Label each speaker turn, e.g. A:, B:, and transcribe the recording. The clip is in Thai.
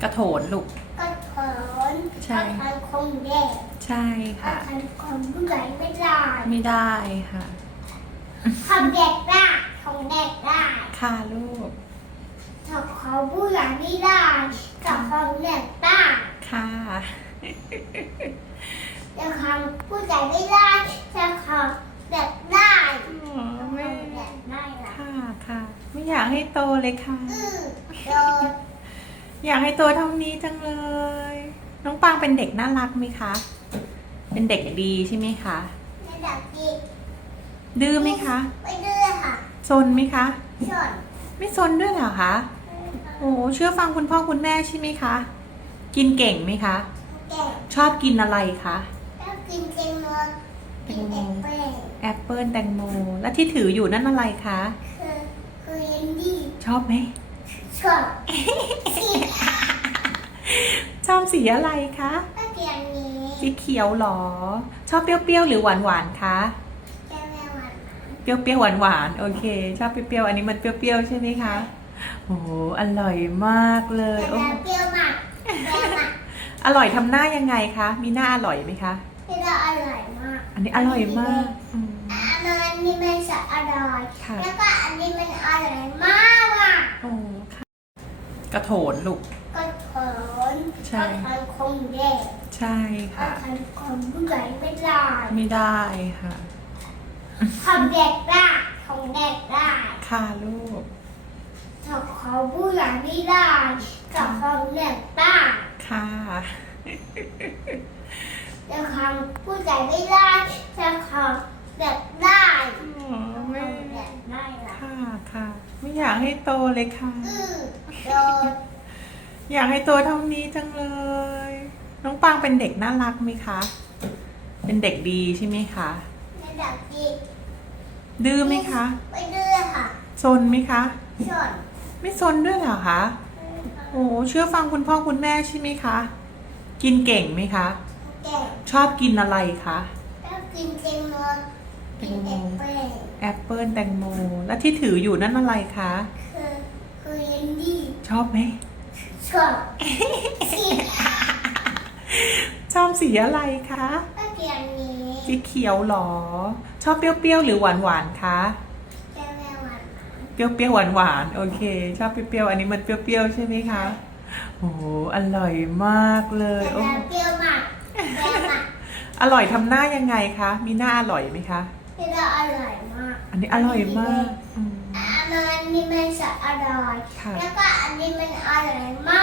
A: กระโถนลูก
B: กระโถน
A: ใช่
B: กระโถนของเด็ก
A: ใช่
B: กระ
A: ค่ะ
B: โถนของผู้ใหญ่ไม่ได้
A: ไม่ได้ค่ะ
B: ของเด็กได้ของเด็กได้
A: ค่ะลูก
B: แต่ของผู้ใหญ่ไม่ได้แต่ของเด็กได้
A: ค่ะ
B: แต่ของผู้ใหญ่ไม่ได้แต่ของเด็กได้ของเด็กได้ละ
A: ค่ะค่ะไม่อยากให้โตเลยค่ะ
B: โดน
A: อยากให้โตเท่านี้จังเลย น้องปังเป็นเด็กน่ารักไหมคะ เป็นเด็กดีใช่ไหมคะ
B: ในดักจี
A: ดื้อไหมคะ
B: ไม่ดื้อค่ะ
A: ซนไหมคะ
B: ชน
A: ไม่ซนด้วยเหรอคะโอ้เชื่อฟังคุณพ่อคุณแม่ใช่ไหมคะ กินเก่งไหมคะ
B: เก่ง
A: ชอบกินอะไรคะ
B: ชอบกินแตงโมกิน
A: แอปเปิ้ลแตงโมแล้วที่ถืออยู่นั่นอะไรคะ
B: คือเยนดี้
A: ชอบไหม
B: ชอบ
A: ชอบสีอะไรคะ
B: ก็เกียนนี้
A: สีเขียวหรอ ชอบเปรี้ยวๆหรือหวานๆคะเปรี้ยวๆหวานๆโอเค ชอบเปรี้ยวๆอันนี้มันเปรี้ยวๆใช่ไหมคะโอ้โหอร่อยมากเลย
B: เปรี้ยวมาก
A: อร่อยทำหน้ายังไงคะมีหน้าอร่อยไหมคะ
B: ที่เราอร่อยมาก
A: อันนี้อร่อยมาก
B: อันนี้มันจะอร่อยแล้วก็อันนี้มันอร่อยมากอ่ะ
A: โอ้ค่ะกระโถนลูก
B: กระโถนกระโถนของเด็ก
A: ใช่ค่ะ
B: กระโถนของผู้ใหญ่ไม่ได้
A: ไม่ได้ค่ะ
B: ของเด็กได้ของเด็กได้
A: ค่ะลูก
B: แต่ของผู้ใหญ่ไม่ได้แต่ของเด็กได้
A: ค่ะ
B: แต่ของผู้ใหญ่ไม่ได้แต่ของเด็กได้
A: ไม่
B: เด็กได้ละ
A: ค่ะค่ะไม่อยากให้โตเลยค่ะ
B: โดน
A: อยากให้โตเท่านี้จังเลย น้องปังเป็นเด็กน่ารักไหมคะ เป็นเด็กดีใช่ไหมคะ
B: ในดักจี
A: ดื้อไหมคะ
B: ไม่ดื้อค่ะ
A: ซนไหมคะ
B: ชน
A: ไม่ซนด้วยเหรอคะโอ้เชื่อฟังคุณพ่อคุณแม่ใช่ไหมคะ กินเก่งไหมคะ
B: เก่ง
A: ชอบกินอะไรคะ
B: ชอบกินแตงโมกิน
A: แอปเปิ้ลแตงโมแล้วที่ถืออยู่นั่นอะไรคะ
B: คือเยนดี้
A: ชอบไหม
B: ชอบ
A: ชอบสีอะไรคะ
B: ก็เกียนนี้
A: สีเขียวหรอ ชอบเปรี้ยวๆหรือหวานๆคะเปรี้ยวๆหวานๆโอเค ชอบเปรี้ยวๆอันนี้มันเปรี้ยวๆใช่ไหมคะโอ้โหอร่อยมากเลย
B: แต่เปรี้ยวมาก
A: อร่อยทำหน้ายังไงคะมีหน้าอร่อยไหมคะ
B: ที่เราอร่อยมาก
A: อันนี้อร่อยมาก
B: อันนี้มันจะอร่อยแล้วก็อันนี้มันอร่อยม